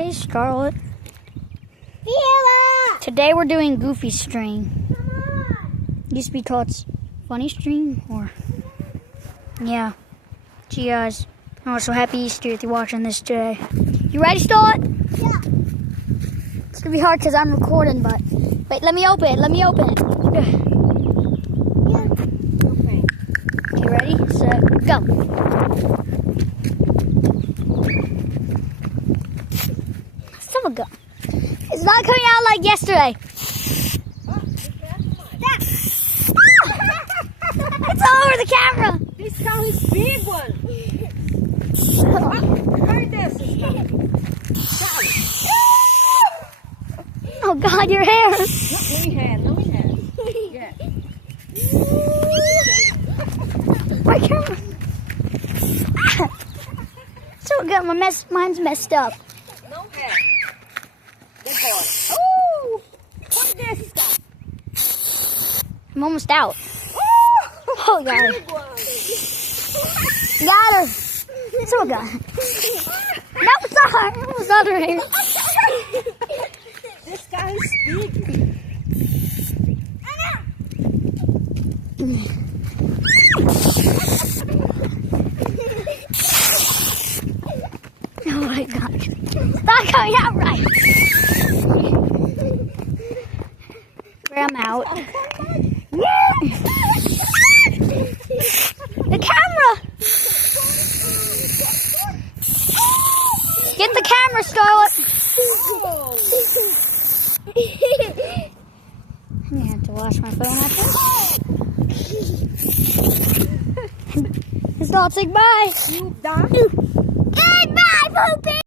Hey, Scarlett. Fiona! Today we're doing Goofy Stream. Used to be called Funny Stream, or yeah. Gee, guys, I'm also happy Easter if you're watching this today. You ready, Scarlett? Yeah. It's gonna be hard because I'm recording, but wait, let me open it. Let me open it. Okay. Okay, ready, set, go. Son of a gun. It's not coming out like yesterday. It's all over the camera. This cow is big one. Where this is coming? Oh God, your hair. Let me hand. Yeah. My camera. So good. Mine's messed up. No hand. Good boy. Oh! What this stuff? I'm almost out. Oh God. Big one. Got her. So good. No, it's not her. It was other hair. This guy is big. Oh my God. It's not coming out right. I'm out. The camera. Get the camera, Scarlett. I'm gonna have to wash my phone after. It's not saying bye. You done? Goodbye, Poopy.